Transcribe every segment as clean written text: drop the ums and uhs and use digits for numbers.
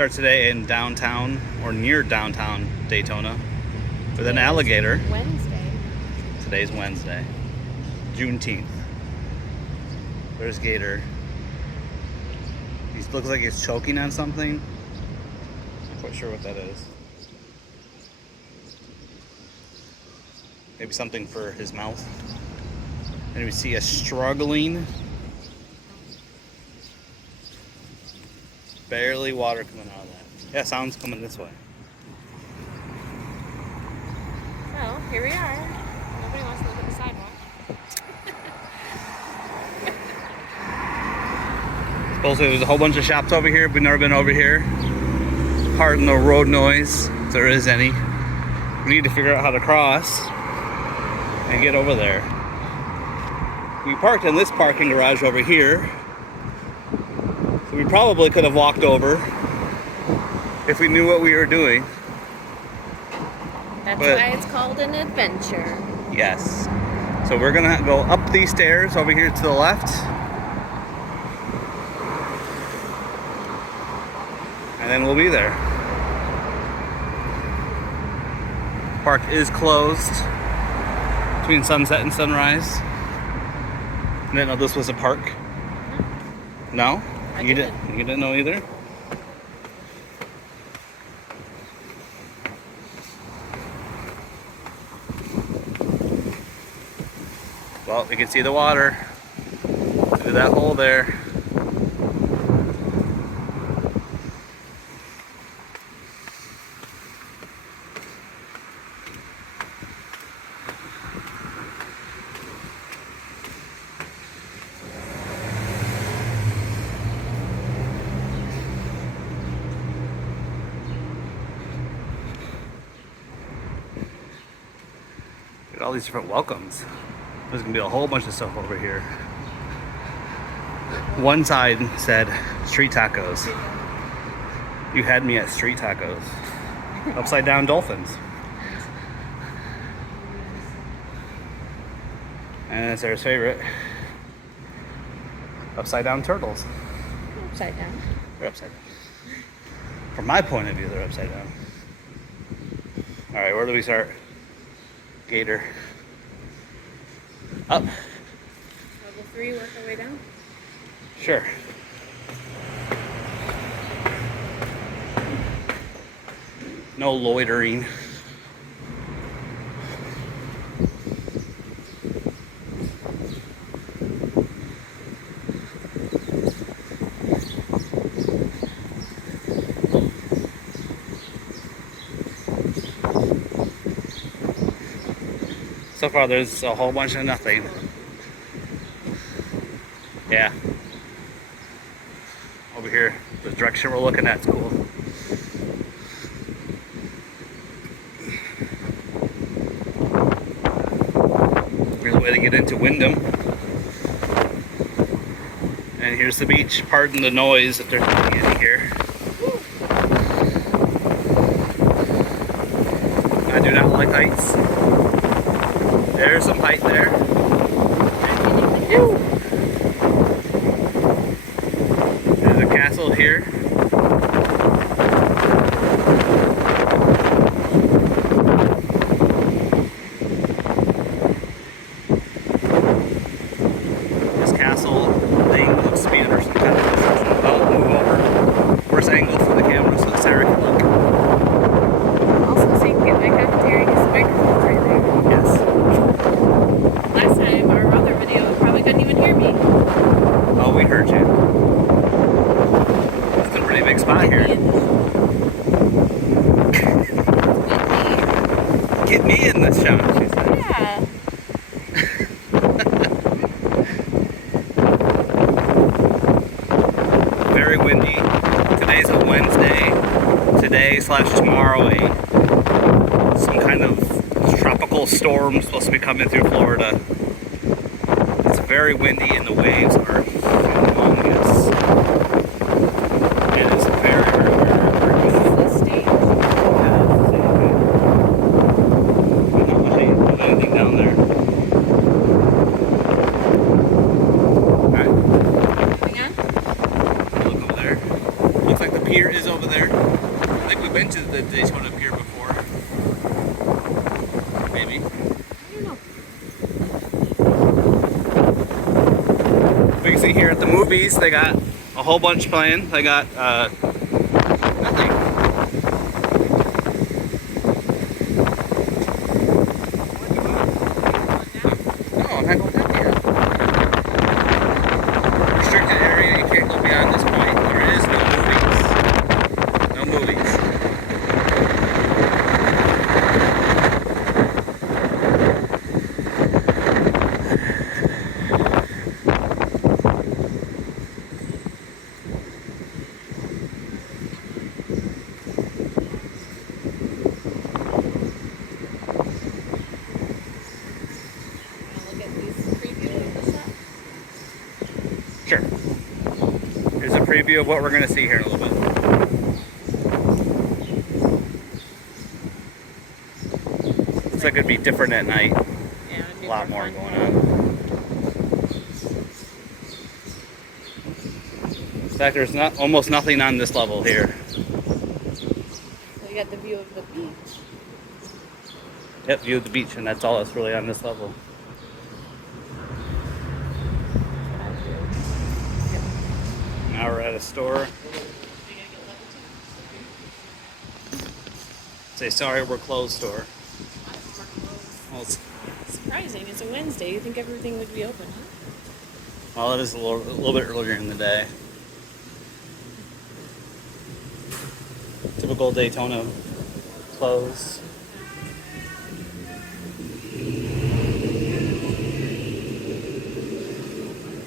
Start today in downtown or near downtown Daytona with an alligator. Wednesday. Today's Wednesday, Juneteenth. There's Gator. He looks like he's choking on something. Not quite sure what that is. Maybe something for his mouth. And we see a struggling, barely water coming out of that. Yeah, sound's coming this way. Well, here we are. Nobody wants to look at the sidewalk. Supposedly there's a whole bunch of shops over here. We've never been over here. Pardon the road noise, if there is any. We need to figure out how to cross and get over there. We parked in this parking garage over here. So we probably could have walked over if we knew what we were doing. That's why it's called an adventure. Yes. So we're gonna go up these stairs over here to the left. And then we'll be there. Park is closed between sunset and sunrise. I didn't know this was a park. No? You didn't know either? Well, we can see the water through that hole there. Look at all these different welcomes. There's gonna be a whole bunch of stuff over here. One side said street tacos. You had me at street tacos. Upside down dolphins. And Sarah's favorite, upside down turtles. Upside down. They're upside down. From my point of view, they're upside down. All right, where do we start? Gator. Up. Level 3, work our way down. Sure. No loitering. So far there's a whole bunch of nothing. Yeah. Over here, the direction we're looking at is cool. Here's a way to get into Wyndham. And here's the beach. Pardon the noise that there's nothing in here. I do not like heights. There's some height there. There's a castle here. This castle thing looks to be under some kind of construction. I'll move over. Worst angle for the camera so Sarah can look. Also, so you can get my commentary because the microphone's right there. Yes. Last time, our other video, you probably couldn't even hear me. Oh, we heard you. It's a pretty big spot here. Get me in this shot, she said. Yeah. Very windy. Today's a Wednesday. Today/tomorrow, some kind of tropical storm supposed to be coming through Florida. It's very windy and the waves are humongous. It is very, very, very, very windy. This is the state. Put anything down there. Alright. Hang on. Look over there. Looks like the pier is over there. I think we've been to the Daytona Pier before. Maybe. I don't know. We can see here at the movies, they got a whole bunch playing. They got nothing. No, I'm not going down here. Restricted area, you can't go beyond this point. There is no movies. No movies. Look at these preview of the shop. Sure. Here's a preview of what we're going to see here in a little bit. Looks like it'd be different at night. Yeah, it'd be A lot more fun. going on. In fact, there's not almost nothing on this level here. So you got the view of the beach. Yep, view of the beach, and that's all that's really on this level. Now we're at a store. Say sorry, we're closed store. Well, Surprising. It's a Wednesday. You think everything would be open, huh? well, it is a little bit earlier in the day. Typical Daytona close.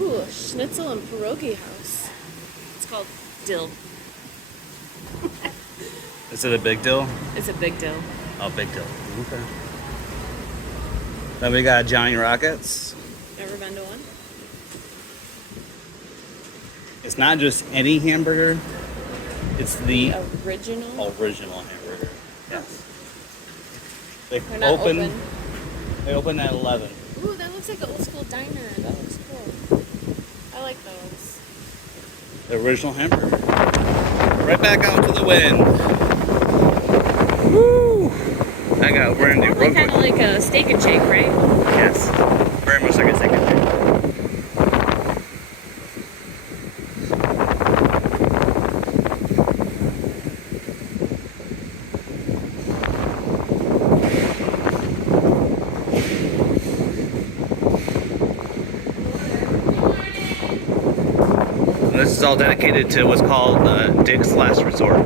Ooh, a schnitzel and pierogi house. It's called Dill. Is it a big deal? It's a big deal. Oh, big deal. Okay. Then we got Johnny Rockets. Never been to one? It's not just any hamburger. It's the Original? original hamburger. Yes. They They're not open. They open at 11. Ooh, that looks like an old school diner. That looks cool. I like those. The original hamburger. Right back out to the wind. Woo! We're in the Probably road. kind of like a steak and shake, right? Yes. Very much like a second shake. This is all dedicated to what's called Dick's Last Resort.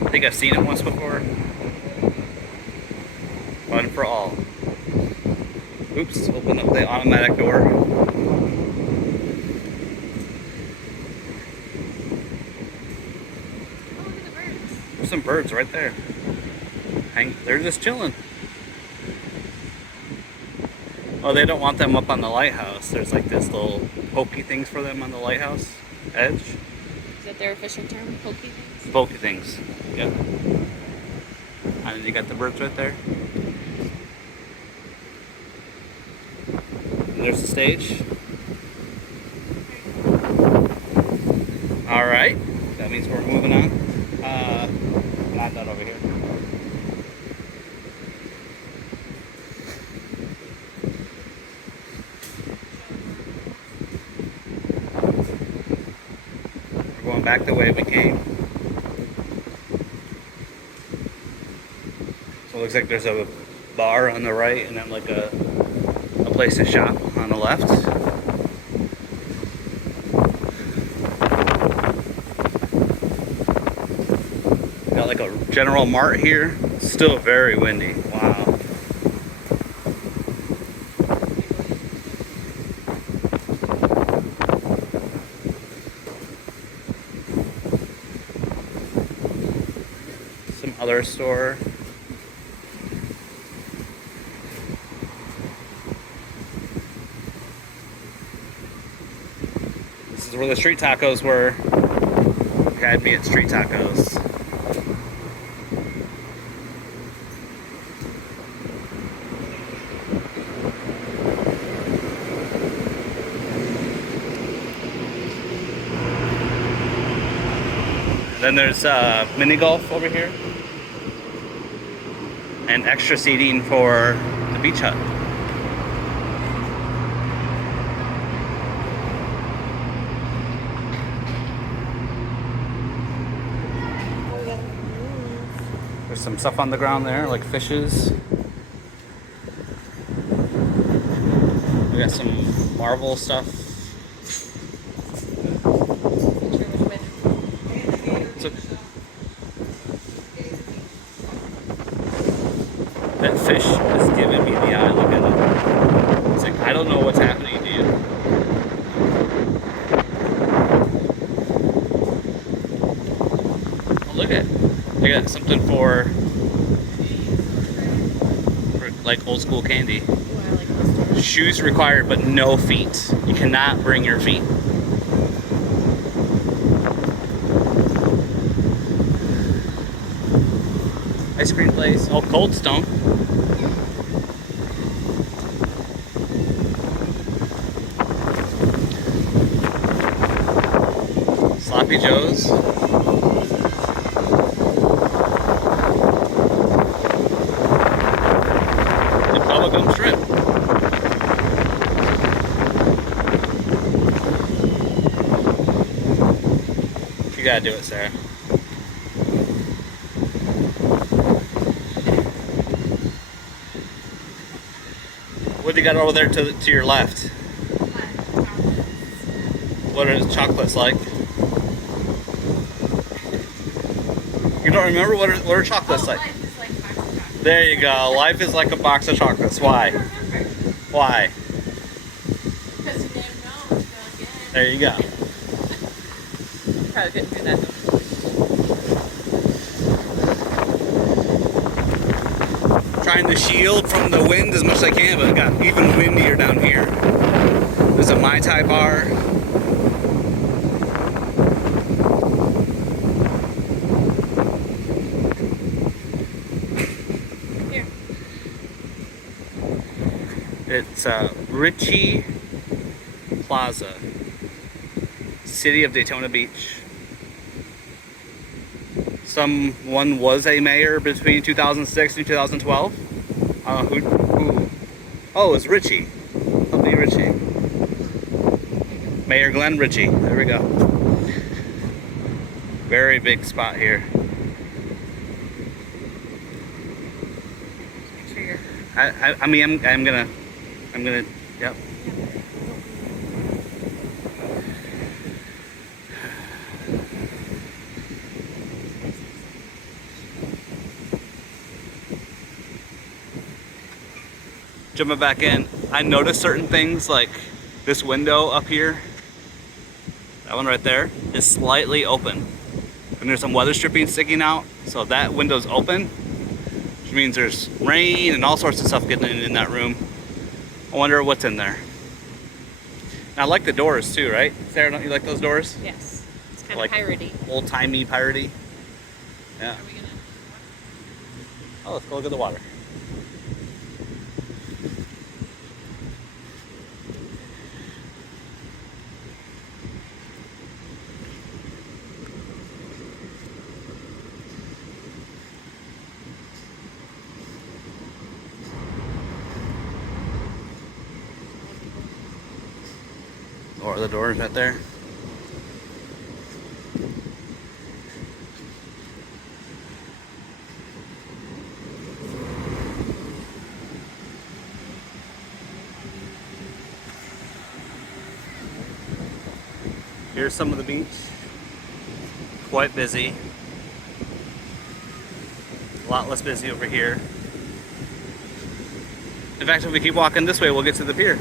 I think I've seen it once before. Fun for all. Oops, open up the automatic door. Oh, look at the birds. There's some birds right there. They're just chilling. Oh, they don't want them up on the lighthouse. There's like this little pokey things for them on the lighthouse edge. Is that their official term? Pokey things? Pokey things. Yep. And you got the birds right there. And there's the stage. All right. That means we're moving on. Not that over here. Going back the way we came. So it looks like there's a bar on the right and then like a place to shop on the left. Got like a general mart here. Still very windy. Wow. Some other store. This is where the street tacos were. Had me at street tacos. And then there's mini golf over here. And extra seating for the beach hut. There's some stuff on the ground there, like fishes. We got some Marvel stuff. So, that fish is giving me the eye. Look at it. It's like, I don't know what's happening to you. Oh, look at it. They got something for like old school candy. Shoes required, but no feet. You cannot bring your feet. Ice cream place. Oh, Cold Stone. Sloppy Joe's. And bubblegum shrimp. You gotta do it, Sarah. What do you got over there to your left? What are chocolates like? You don't remember what are chocolates like? Life is like a box of chocolates. There you go. Life is like a box of chocolates. Why? Why? Because you never know what you're gonna get. There you go. Probably couldn't do that. Trying to shield from the wind as much as I can, but it got even windier down here. There's a Mai Tai bar. Here. It's Ritchie Plaza, city of Daytona Beach. Someone was a mayor between 2006 and 2012. Who? Oh, it was Ritchie. L.B. Ritchie. Mayor Glenn Ritchie. There we go. Very big spot here. Make sure you're. I mean, I'm gonna, yep. Jumping back in, I noticed certain things like this window up here, that one right there, is slightly open. And there's some weather stripping sticking out, so that window's open, which means there's rain and all sorts of stuff getting in that room. I wonder what's in there. And I like the doors too, right? Sarah, don't you like those doors? Yes. It's kind Like of piratey. old-timey piratey. Yeah. Are we gonna? Oh, let's go look at the water. Or the doors right there. Here's some of the beach. Quite busy. A lot less busy over here. In fact, if we keep walking this way, we'll get to the pier.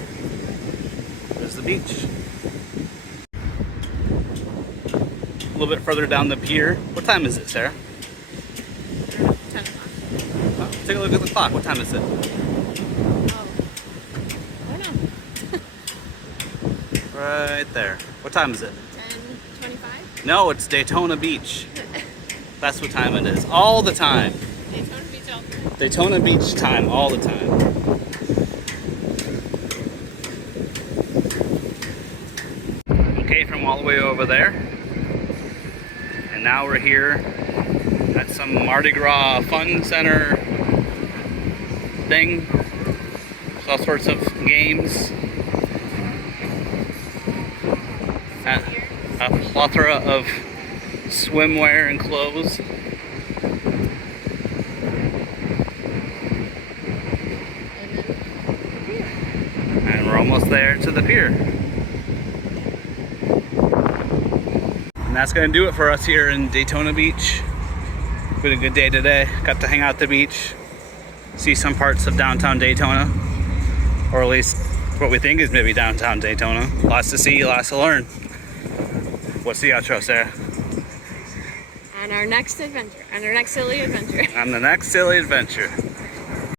There's the beach. A little bit further down the pier. What time is it, Sarah? 10 o'clock. Oh, take a look at the clock. What time is it? Oh. I don't know. Right there. What time is it? 10:25. No, it's Daytona Beach. That's what time it is. All the time. Daytona Beach all the time. Daytona Beach time, all the time. Okay, from all the way over there. And now we're here at some Mardi Gras fun center thing. There's all sorts of games. A plethora of swimwear and clothes. And we're almost there to the pier. And that's gonna do it for us here in Daytona Beach. Been a good day today. Got to hang out at the beach, see some parts of downtown Daytona, or at least what we think is maybe downtown Daytona. Lots to see, lots to learn. What's the outro, Sarah? On our next adventure, on our next silly adventure. On the next silly adventure.